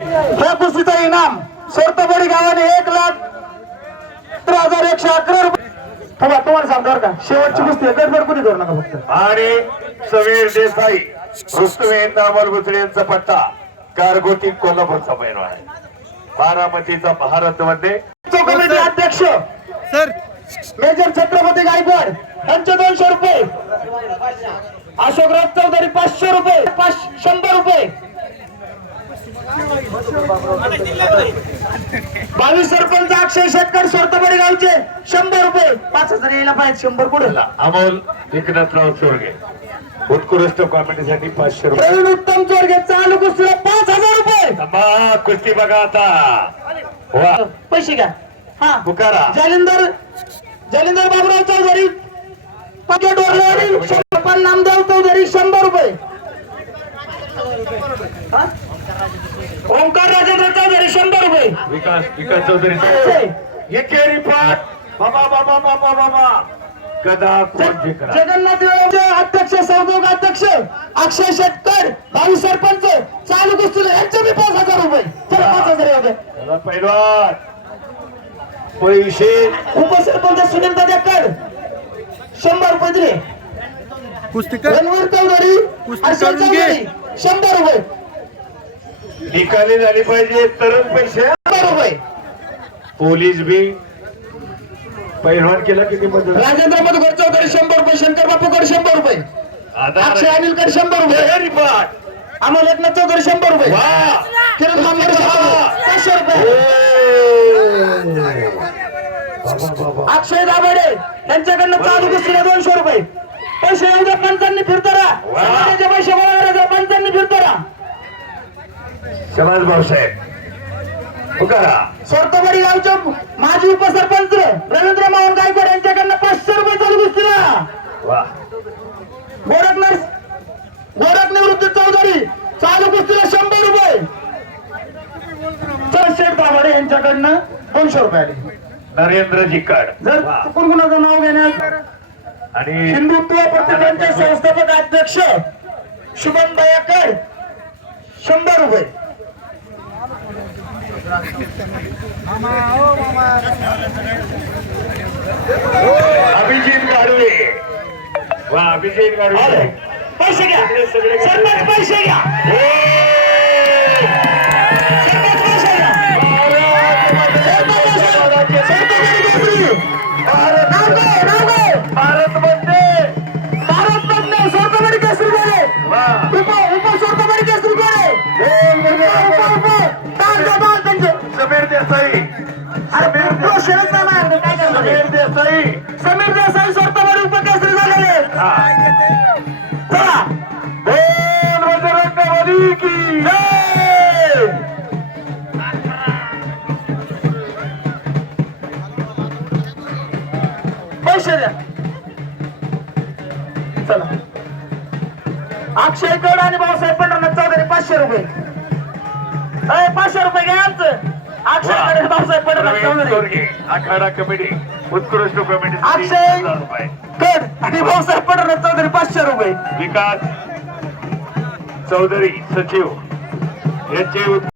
ह्या कुस्तीचा इनाम सोरतबडी गावाने एक लाख सतरा हजार एकशे अकरा रुपये. थांबा तुम्हाला सांगतो का शेवटची कुस्ती आहे. गडबड कुणी करू नका फक्त. आणि समीर देसाई रुस्तमे नामल गुजरे यांचा पट्टा गारगोटी कोल्हापूरचा पैलवान आहे. बारामतीचा भारत मध्ये कमिटी अध्यक्ष सर. मेजर छत्रपती गायकवाड यांचे दोनशे रुपये. अशोकराव चौधरी पाचशे रुपये पाच शंभर रुपये. बावीस सरपंच अक्षय शेटकर सोरतबडी गावचे शंभर रुपये. पाच हजार यायला पाहिजे शंभर कुठे? अमोल एकनाथराव चोरगे. उत्कृष्ट कॉमेडीसाठी पाचशे रुपये. उत्तम चोरगे चालू कुस्तीला पाच हजार रुपये. कुस्ती बघा आता. पैसे घ्या. हा. पुकारा. जालिंदर जालिंदर बाबुराव चौधरी. पाकिट शंभर नामदेव चौधरी शंभर रुपये. राजेंद्र चौधरी शंभर रुपये. विकास विकास चौधरी एकेरी पाठ. बाबा बाबा बाबा बाबा. जगन्नाथ अध्यक्ष सहयोग अध्यक्ष अक्षय शेटकर भावी सरपंच चालू कुस्तीला यांचे बी पाच हजार रुपये. चला पाच हजार पैलवान. पैसे. उपसरपंच सुनील दादेकर शंभर रुपये दिले. कुस्तीकर. रणवीर चौधरी कुस्ती. चौधरी शंभर रुपये. निकाली झाली पाहिजे तरच पैसे. रुपये. पोलीस बी पैलवान केला किती मदत राजेंद्र मधुकर चौधरी शंभर रुपये शंकर बापूकर शंभर रुपये. अक्षय अनिलकर शंभर रुपये. अमोल एकनाथ चौधरी शंभर रुपये. किरण मांगेकर पाचशे रुपये. बाबा अक्षय दाभाडे यांच्याकडनं चालू कुस्तीला दोनशे रुपये. पैसे द्या पंचांनी फिरतो राहा वा. समाजाचे पैसे गोळा करा, पंचांनी फिरतो राहा समाज भाऊसाहेब पुकारा सोरतवाडी गावचे माजी उपसरपंच रवींद्र मोहन गायकवाड यांच्याकडनं पाचशे रुपये चालू कुस्तीला वा. गोरखनर गोरख निवृत्ती चौधरी चालू कुस्तीला शंभर रुपये. शेठ दाभाडे यांच्याकडनं दोनशे रुपये नरेंद्र जिकड. जर. चुकून कुणाचं नाव घेण्यात आणि हिंदुत्व प्रतिष्ठानचे संस्थापक अध्यक्ष शुभम दयाकर शंभर रुपये. अभिजित गाडवे वा अभिजित गाडवे पैसे घ्या. सरपंच पैसे घ्या? भारत भारत केसरी झाले वा उप उप नाही मारले, काय करणार? समीर देसाई समीर देसाई उपकेसरी झालेले आहेत. हा. चला बोल बजरंगबली की जय! पैसे द्या चला अक्षय कड आणि भाऊसाहेब पंढरनाथ चौधरी पाचशे रुपये अय, पाचशे रुपये घ्या आमचं अक्षय भाऊसाहेब चौधरी आखाडा कमिटी उत्कृष्ट कमिटी अक्षय रुपये. कड आणि भाऊसाहेब चौधरी पाचशे रुपये. विकास चौधरी सचिव यांचे